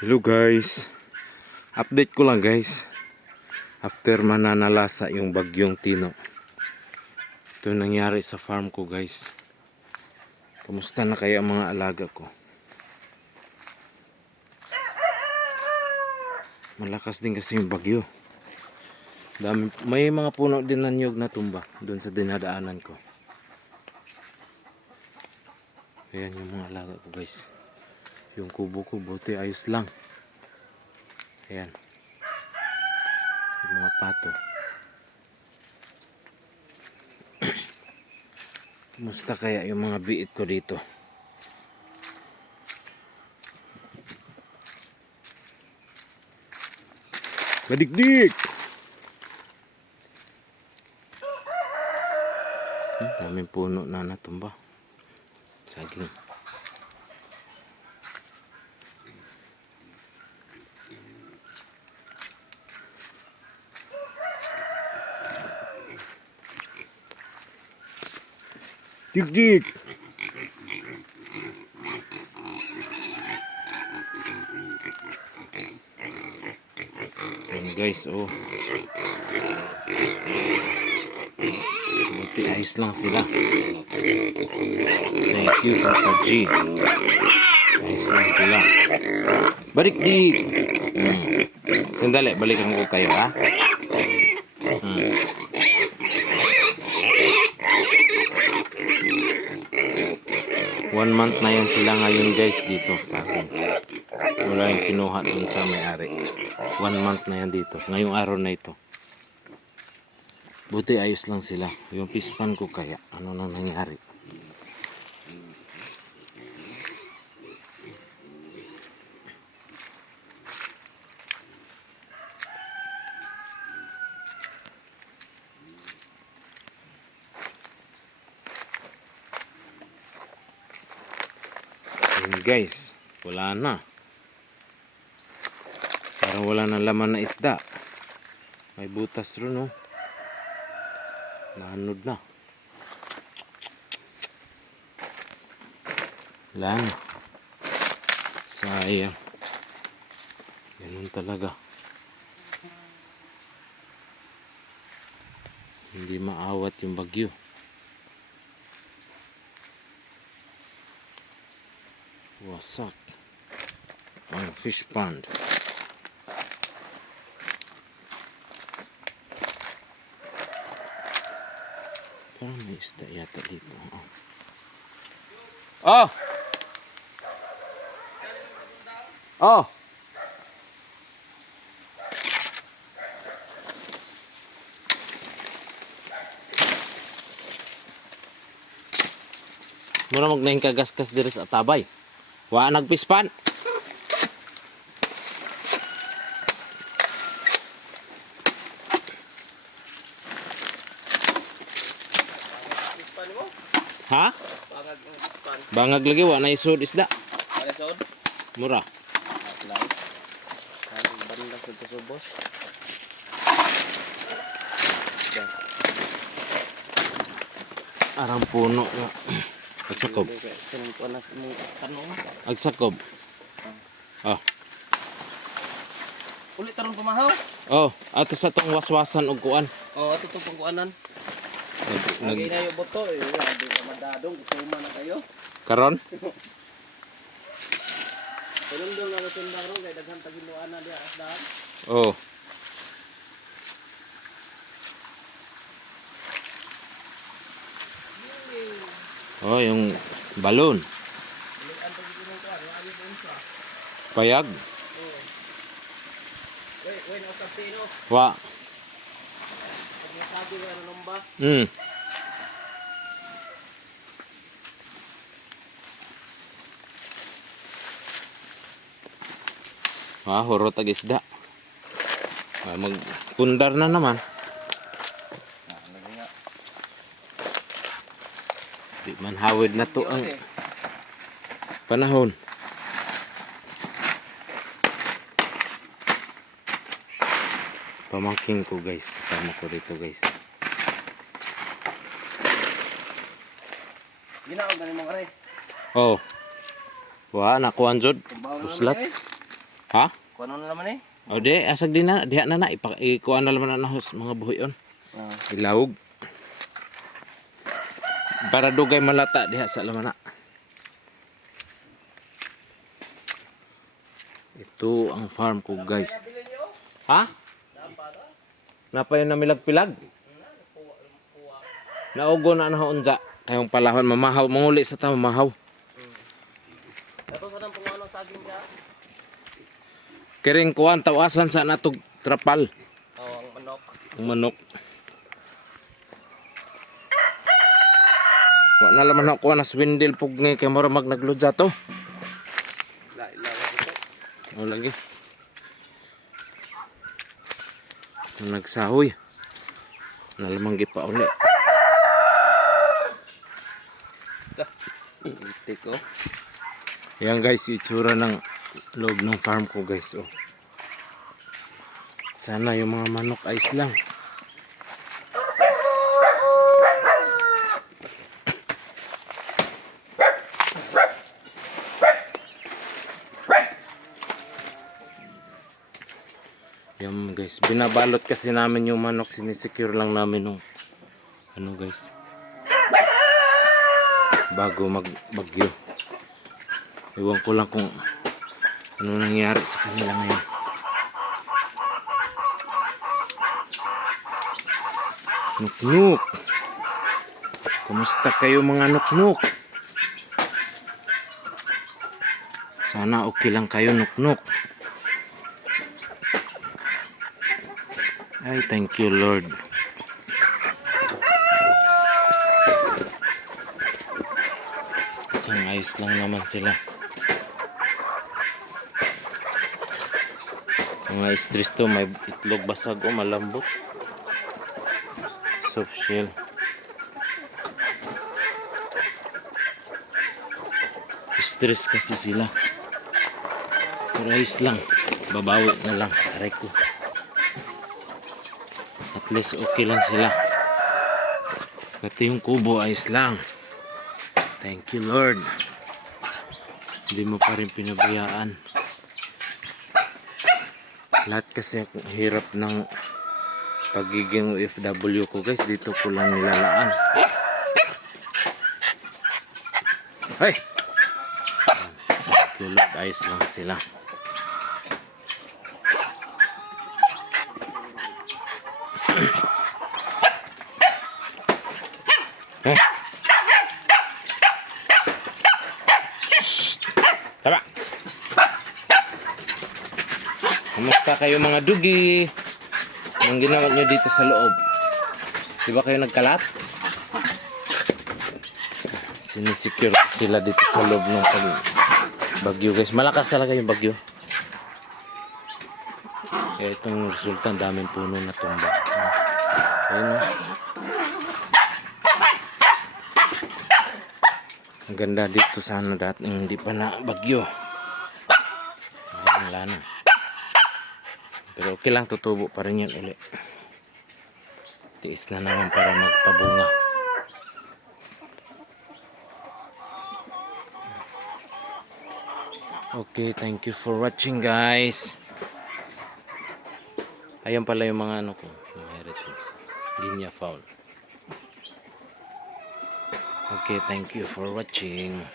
Hello guys, update ko lang guys. After mananalasa yung bagyong Tino, ito nangyari sa farm ko guys. Kamusta na kaya ang mga alaga ko? Malakas din kasi yung bagyo. May mga puno din na niyog na tumba doon sa dinadaanan ko. Ayan yung mga alaga ko guys. Yung kubo ko buti ayos lang. Ayan. Yung mga pato. Kumusta kaya yung mga biit ko dito? Madikdik! Daming puno na natumba. Saging. Dik-dik! Ayan guys, oh. Buti ayos lang sila. Thank you, Papa G. Ayos lang sila. Balik-dik! Sandali, balikan ko kayo, ha? 1 month na yan sila ngayon guys dito sa akin. Wala yung kinuha dun sa may-ari. 1 month na yan dito. Ngayong araw na ito. Buti ayos lang sila. Yung pispan ko kaya. Ano nang nangyari? Guys, wala na. Parang wala na laman na isda. May butas rin, oh. Nahanod na. Wala na. Sayang. Ganun talaga. Hindi maawat yung bagyo. Wasak ang fish pond. Parang may isda yata dito. Oh! Oh! Mura magnahin kagaskas diri sa tabay. Wa nagpispan. Ha? Bangag lagi wa na isod isda. Isod? Mura. Lang. Ang banda sa tusubos. Arang puno nga. Agsakob. Agsakob. Oh. Ulit tarong pumahaw. Oh, ato sa tong waswasan og kuan. Oh, ato tong pangkuanan. Lagi na yung boto, di ka madadong, kusuma na kayo. Karon? Tulong-dong na sundang ron, kaya daghang taginuan na diya asdaan. Oh. Oh, yung balon. Payag. Wait, na kasino. Wa. Sabi nga na numba. Hurot ag isda. Magpundar na naman. Di man hawid na to ang panahon. Pamangking ko guys, kasama ko dito guys. Ginaog na ni mga ray. Oh. Wa nakuan jud. Uslat. Ha? Kuha na naman eh. O di, asag din na, diha na na, ikuha na naman na hos, mga buhayon. Ah. Ilawog. Para dugay malata diha sa laman na. Ito ang farm ko guys. Ha? Napay na milag-pilag? Naugo na naunja. Kayong palahon, mamahaw. Manguli sa tao, mamahaw. Tapos anong pungaw ng saging ka? Kiring kuhan, tawasan sa natog trapal. Oo, ang manok. Ang manok. Wa na laman ako na swindle pugni kay mura mag nagludya to. Lawag ito. O lagi. Nagsahoy. Nalamang gipa uli. Itik oh. Yan guys, itsura ng loob ng farm ko guys. Oh. Sana yung mga manok ayos lang. Yan guys, binabalot kasi namin yung manok, sinisecure lang namin nung ano guys, bago magbagyo. Iwan ko lang kung ano nangyari sa kanila ngayon. Nuknuk, kamusta kayo mga nuknuk? Sana okay lang kayo nuknuk. Ay, thank you Lord. Ang ayos lang naman sila. Mga stress to, may itlog basag o malambot. Soft shell. Stress kasi sila. Pero ayos lang. Babawi na lang. Aray ko. At least okay lang sila. Pati yung kubo ayos lang. Thank you Lord. Hindi mo pa rin pinabayaan. Lahat kasi hirap ng pagiging OFW ko guys. Dito ko lang nilalaan. Hey! Thank you Lord. Ayos lang sila. Eh. Tama. Kumusta kayo mga dugi? Anong ginawa nyo dito sa loob? Di ba kayo nagkalat? Sinisecure sila dito sa loob ng bagyo guys. Malakas talaga yung bagyo. Kaya itong resulta, daming puno na tumba. Ayun o. Ang ganda dito sana dati hindi pa na bagyo. Ayun, wala na. Pero okay lang, tutubo pa rin yan ulit. Tiis na naman para magpabunga. Okay, thank you for watching guys. Ayan pala yung mga ano ko, mga heritage. Linya foul. Okay, thank you for watching.